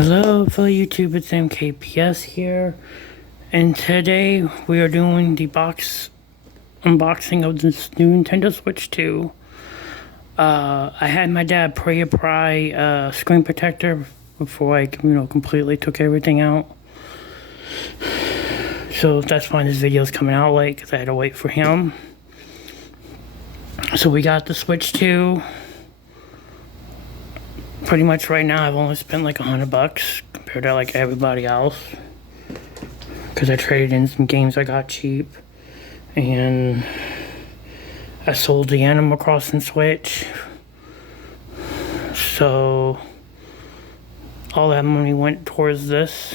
Hello, fellow YouTube, it's MKPS here, and today we are doing the unboxing of this new Nintendo Switch 2. I had my dad pre-apply screen protector before I, completely took everything out. So that's why this video is coming out late, because I had to wait for him. So we got the Switch 2. Pretty much right now I've only spent like $100 compared to like everybody else, because I traded in some games I got cheap, and I sold the Animal Crossing Switch, so all that money went towards this.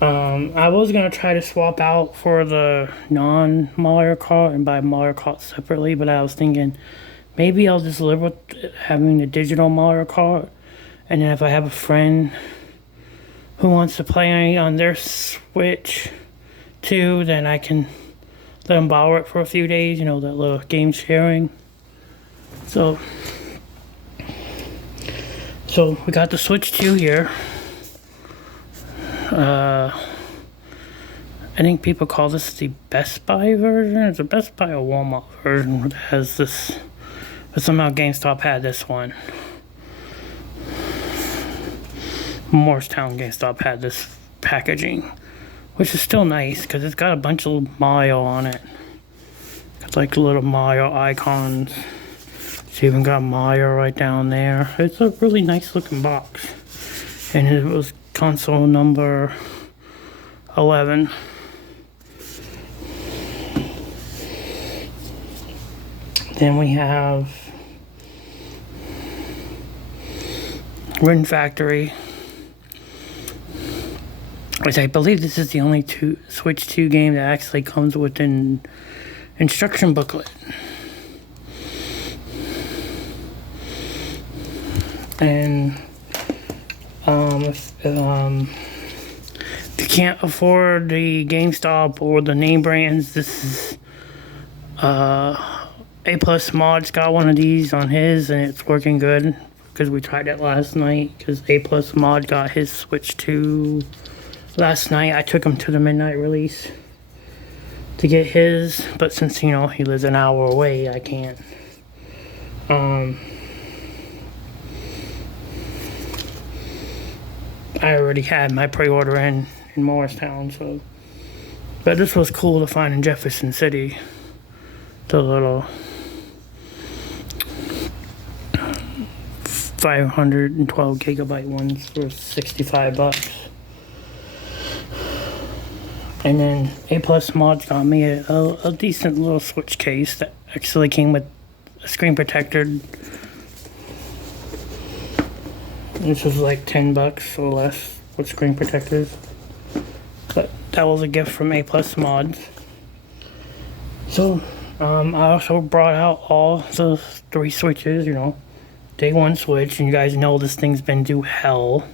I was gonna try to swap out for the non-Mario Kart and buy Mario Kart separately, but I was thinking maybe I'll just live with having the digital Mario Kart, and then if I have a friend who wants to play on their Switch too, then I can let them borrow it for a few days, that little game sharing. So we got the Switch 2 here. I think people call this the Best Buy version. It's a Best Buy or Walmart version that has this. But somehow GameStop had this one. Morristown GameStop had this packaging, which is still nice because it's got a bunch of Mario on it. It's like little Mario icons. It's even got Mario right down there. It's a really nice looking box. And it was console number 11. Then we have Rin Factory, which I believe this is the only Switch 2 game that actually comes with an instruction booklet. And if you can't afford the GameStop or the name brands, this is A+ Mod's got one of these on his, and it's working good because we tried it last night. Because A+ Mod got his Switch 2 last night. I took him to the midnight release to get his, but since he lives an hour away, I can't. I already had my pre-order in Morristown, so. But this was cool to find in Jefferson City. The little 512 gigabyte ones for $65. And then A+ Mods got me a decent little Switch case that actually came with a screen protector. This was like $10 or less with screen protectors. But that was a gift from A+ Mods. So I also brought out all the 3 switches, day 1 Switch, and you guys know this thing's been through hell.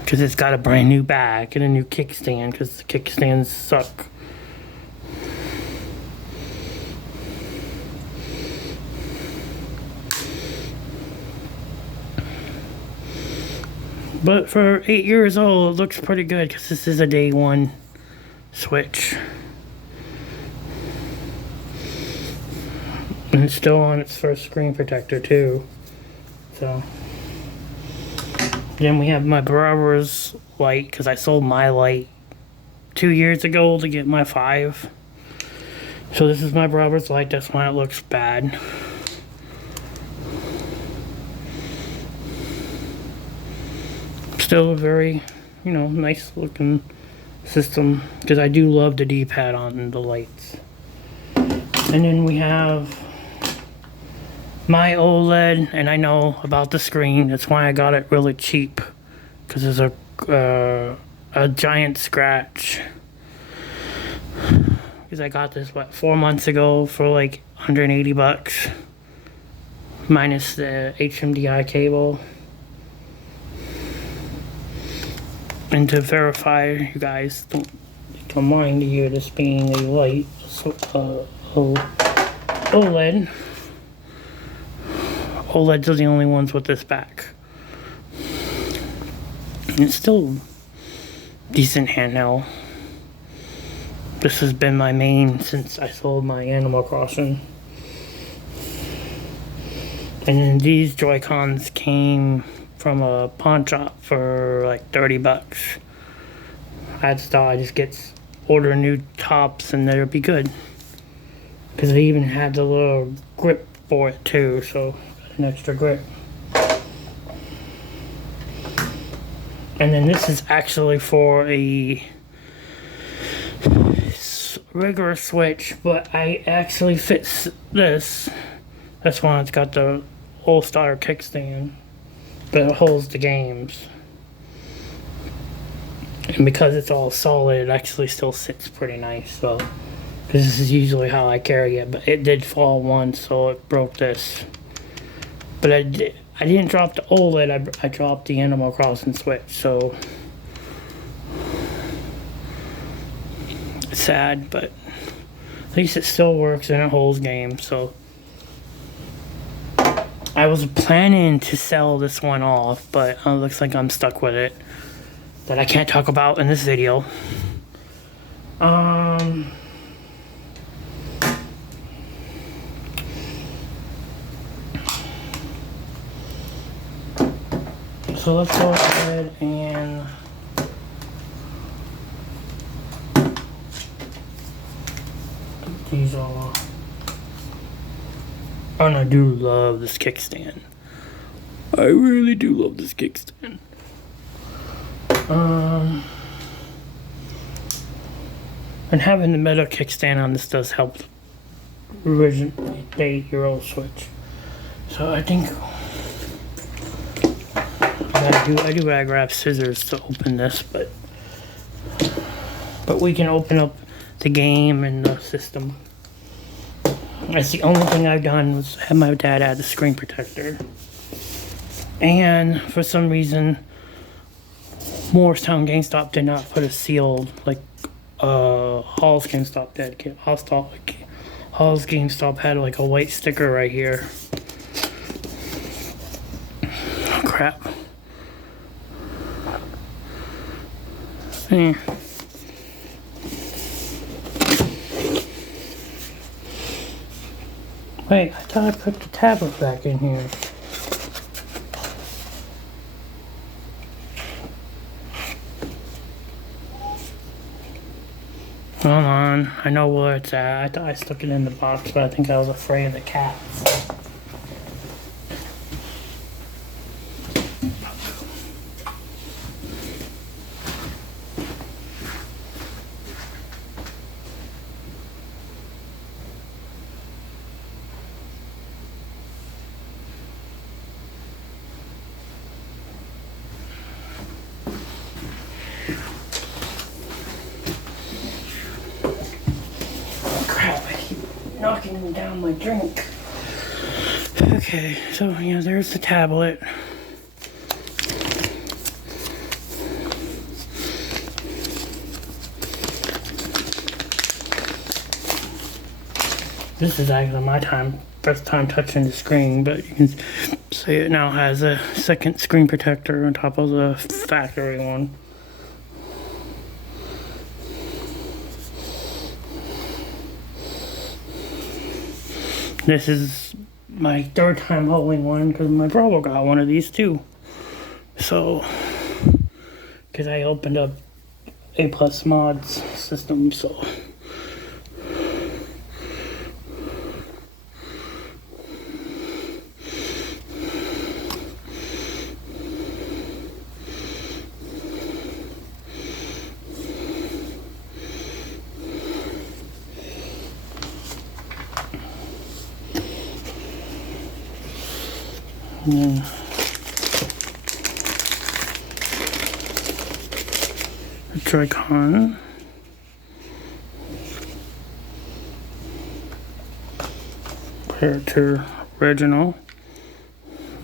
Because it's got a brand new back and a new kickstand, because the kickstands suck. But for 8 years old, it looks pretty good, because this is a day 1 Switch. And it's still on its first screen protector too. So then we have my brother's Lite, because I sold my Lite 2 years ago to get my 5. So this is my brother's Lite. That's why it looks bad. Still a very, nice looking system, because I do love the D-pad on the lights. And then we have my OLED, and I know about the screen. That's why I got it really cheap, because there's a giant scratch. Because I got this 4 months ago for like $180, minus the HMDI cable. And to verify, you guys don't mind to hear this being a light OLED. OLEDs are the only ones with this back. and it's still decent handheld. This has been my main since I sold my Animal Crossing. And then these Joy-Cons came from a pawn shop for like 30 bucks. I just thought I'd order new tops and they'll be good. Because they even had the little grip for it too, so an extra grip. And then this is actually for a regular Switch, but I actually fits this. This one, it's got the all-star kickstand, but it holds the games. And because it's all solid, it actually still sits pretty nice, so. Because this is usually how I carry it, but it did fall once, so it broke this. But I didn't drop the OLED, I dropped the Animal Crossing Switch, so. It's sad, but at least it still works and it holds games, so. I was planning to sell this one off, but it looks like I'm stuck with it. That I can't talk about in this video. So let's go ahead and put these all off. And I do love this kickstand. I really do love this kickstand. And having the metal kickstand on this does help originate your old Switch. So I think I do gotta grab scissors to open this, but we can open up the game and the system. That's the only thing I've done was have my dad add the screen protector. And for some reason, Morristown GameStop did not put a seal like Hall's GameStop did. Hall's GameStop had like a white sticker right here. Oh, crap. Yeah. Wait, I thought I put the tablet back in here. Hold on, I know where it's at. I thought I stuck it in the box, but I think I was afraid of the cats. Knocking down my drink. Okay, so yeah, there's the tablet. This is actually my first time touching the screen, but you can see it now has a second screen protector on top of the factory one. This is my third time holding one because my brother got one of these too. So, because I opened up A+ Mods system, so. And then the Joy-Con. Compare it to original,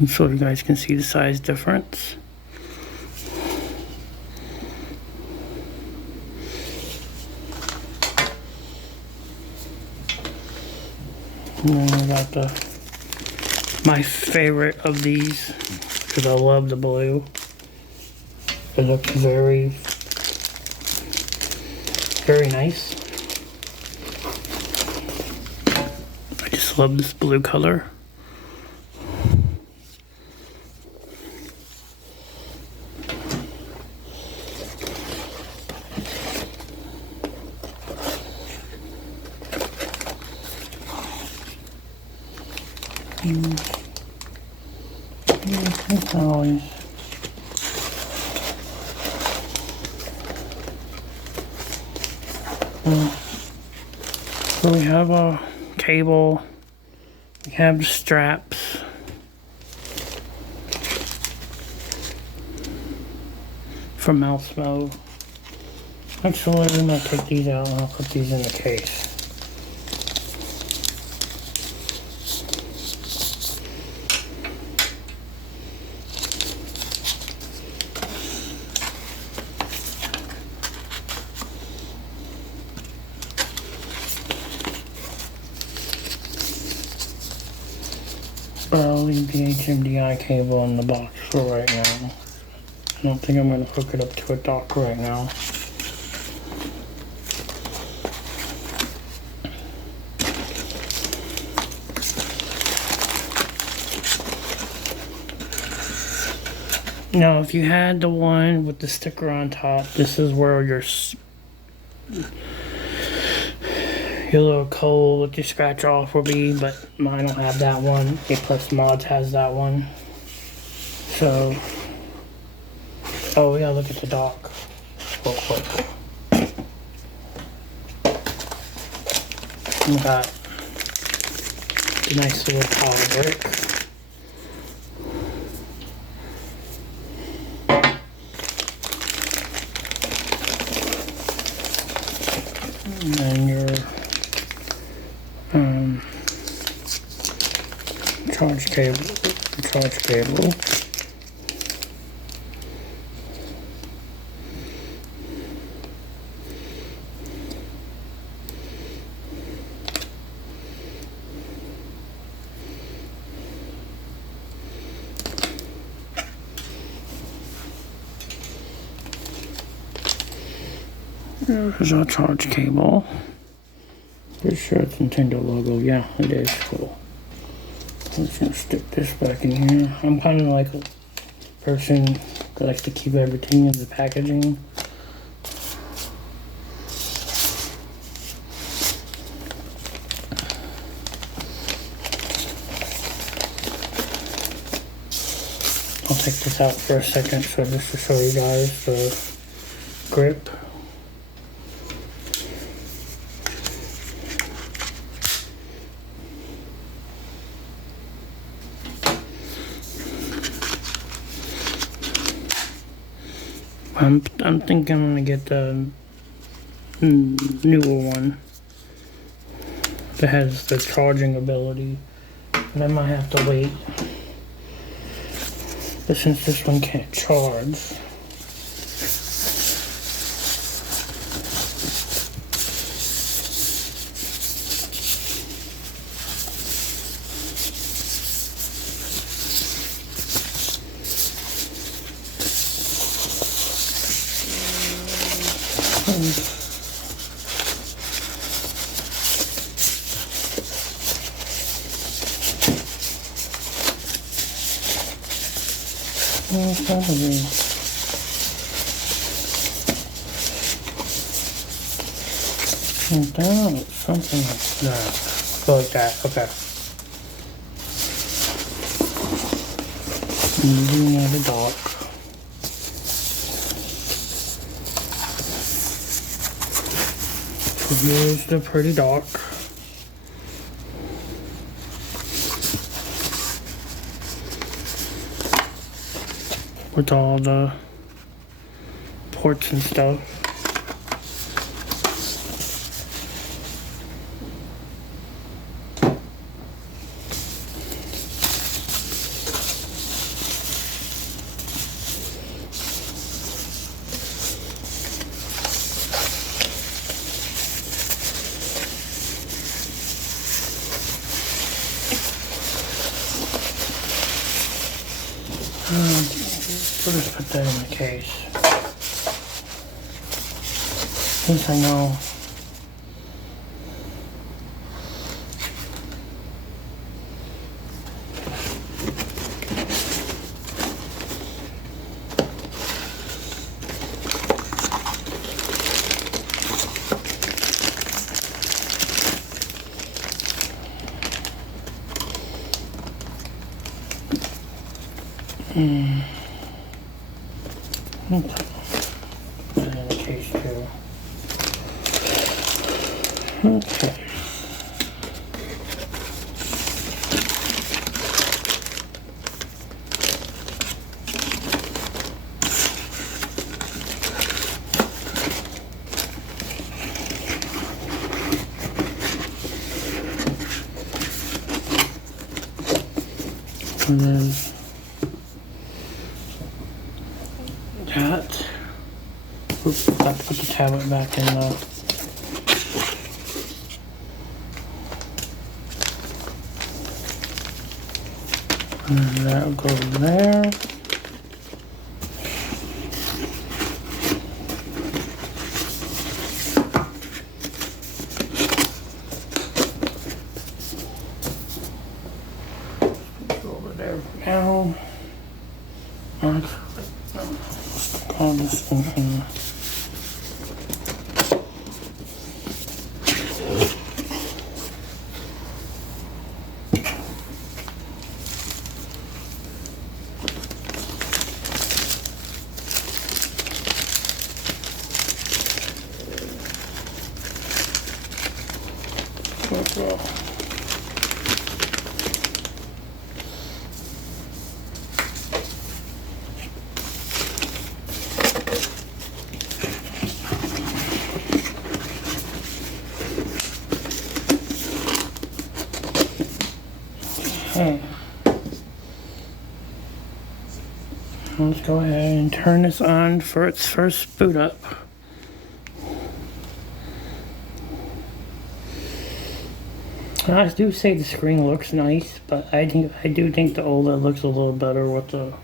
so you guys can see the size difference. And then I got my favorite of these because I love the blue. It looks very, very nice. I just love this blue color. So we have a cable, we have the straps, for mouse mode. Actually, I'm gonna take these out and I'll put these in the case. But I'll leave the HMDI cable in the box for right now. I don't think I'm going to hook it up to a dock right now. Now, if you had the one with the sticker on top, this is where your little coal with your scratch off will be, but mine don't have that one. A Plus Mods has that one. So, oh, we gotta look at the dock real quick. We got the nice little power brick. And then your charge cable. There's our charge cable. Pretty sure it's Nintendo logo. Yeah, it is. Cool. I'm just gonna stick this back in here. I'm kind of like a person that likes to keep everything in the packaging. I'll take this out for a second, so just to show you guys the grip. I'm thinking I'm gonna get the newer one that has the charging ability, and I might have to wait. But since this one can't charge, probably. Down, something like that. Go like that, okay. Moving out the dock. So here's the pretty dock. With all the ports and stuff. We'll just put that in the case. Since I know. Okay. Put that in the case too. Okay. And then that. Oops, I have to put the tablet back in the. And that'll go there. Go over there for now. All this in here. Well. Okay. Let's go ahead and turn this on for its first boot up. I do say the screen looks nice, but I do think the OLED looks a little better with the.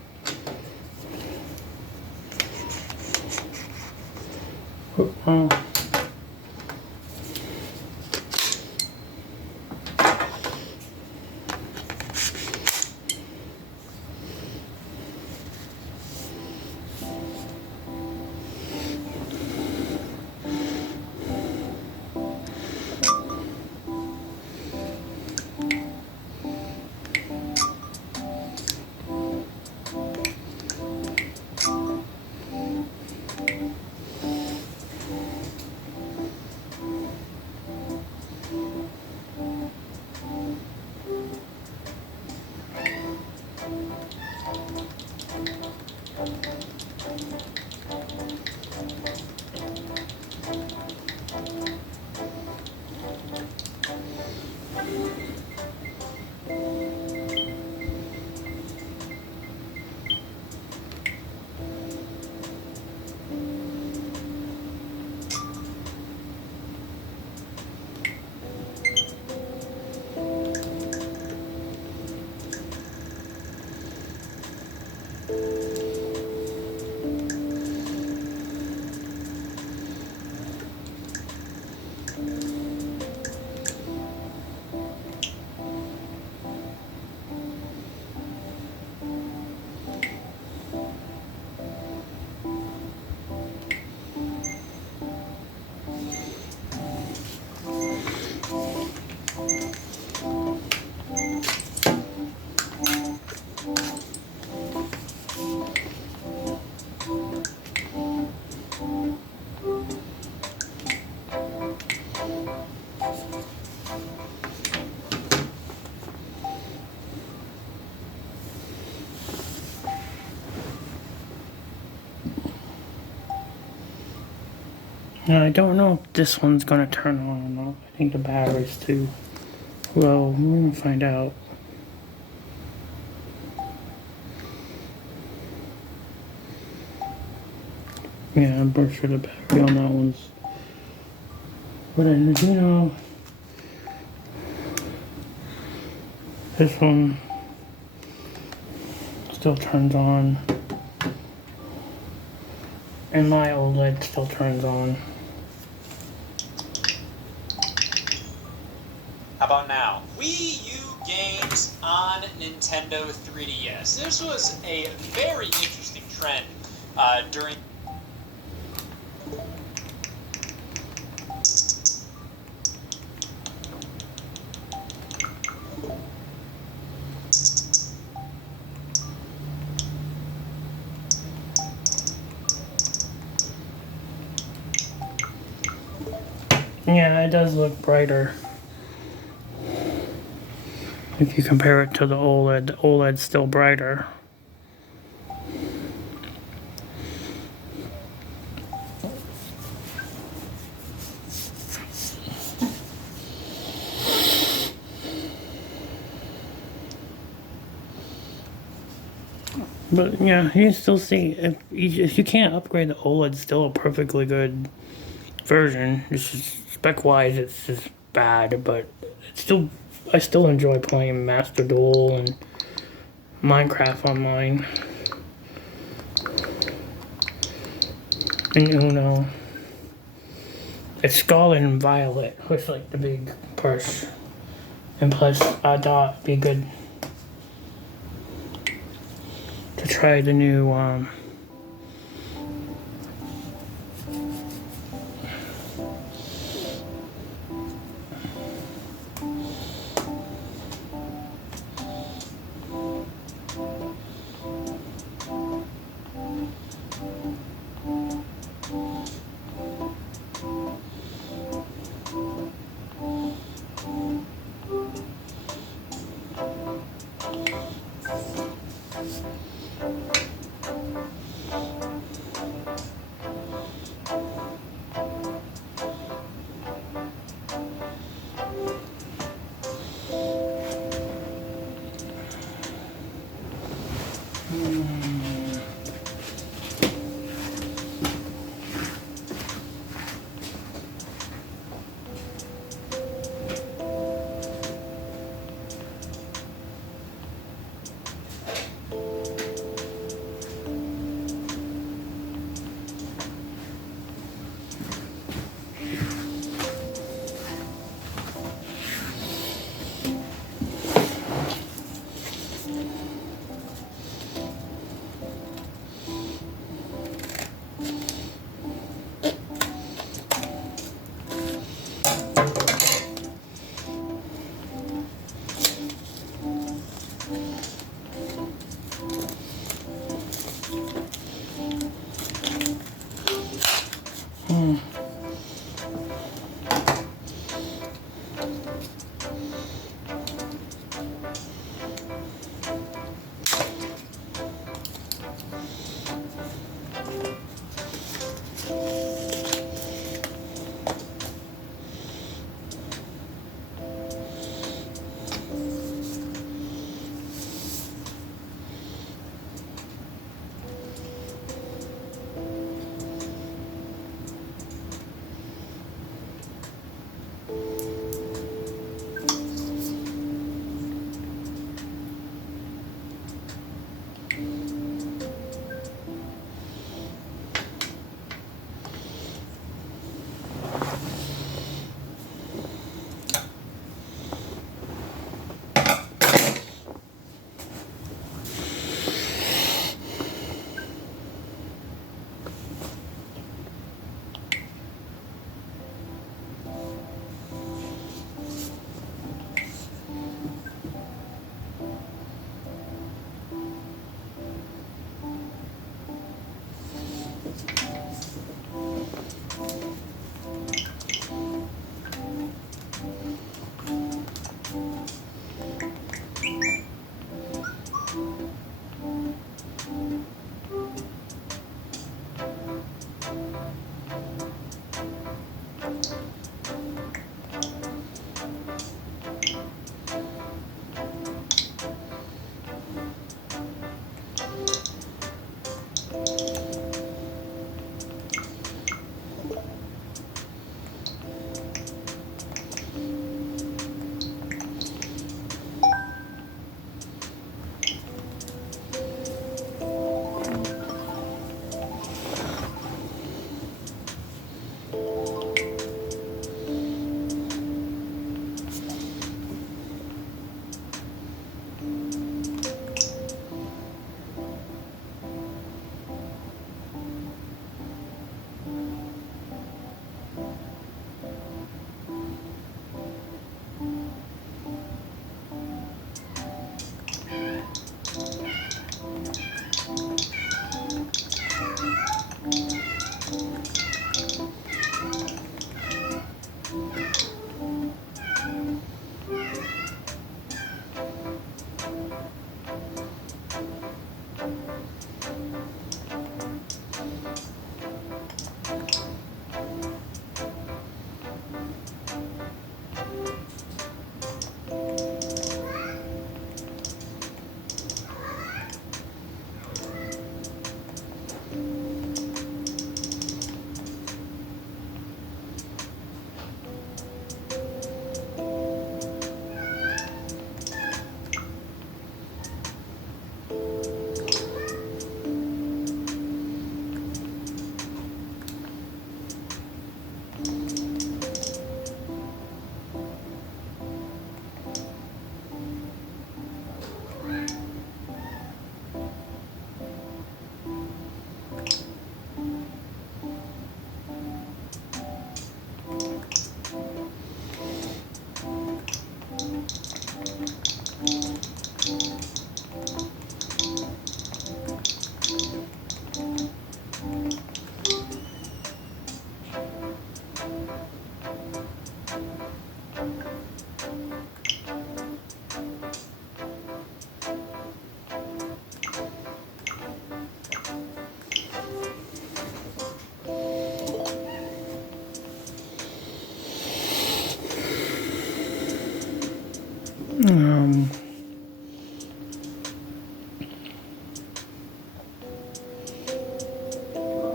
Now, I don't know if this one's gonna turn on or not. I think the battery's too low. We're gonna find out. Yeah, I'm pretty sure the battery on that one's. But this one still turns on. And my OLED still turns on. How about now? Wii U games on Nintendo 3DS. This was a very interesting trend during. Yeah, it does look brighter. If you compare it to the OLED's still brighter. But yeah, you can still see if you can't upgrade the OLED, it's still a perfectly good version. It's just spec-wise, it's just bad, but it's still I still enjoy playing Master Duel and Minecraft online and Uno. It's Scarlet and Violet, which like the big push, and plus I thought it'd be good to try the new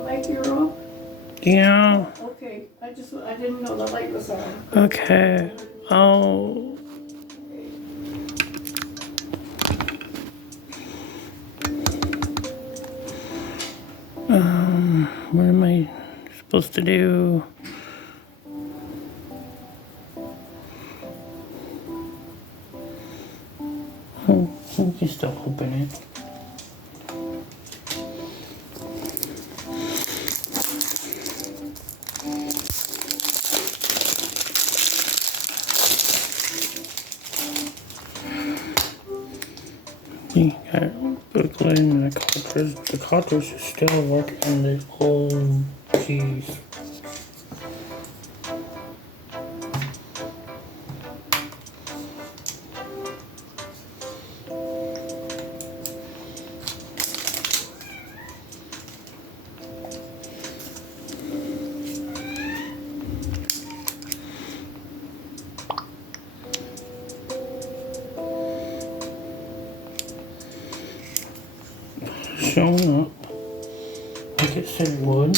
Mike, you're up? Yeah. Okay, I didn't know the light was on. Okay. Oh. What am I supposed to do? Oh, we can still open it. We got booklet and the cartridge. The cartridge is still working the old keys. Showing up like it said it would.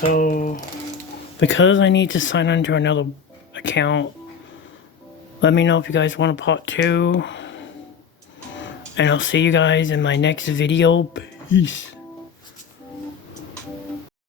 So because I need to sign onto another account, let me know if you guys want a part 2. And I'll see you guys in my next video. Peace.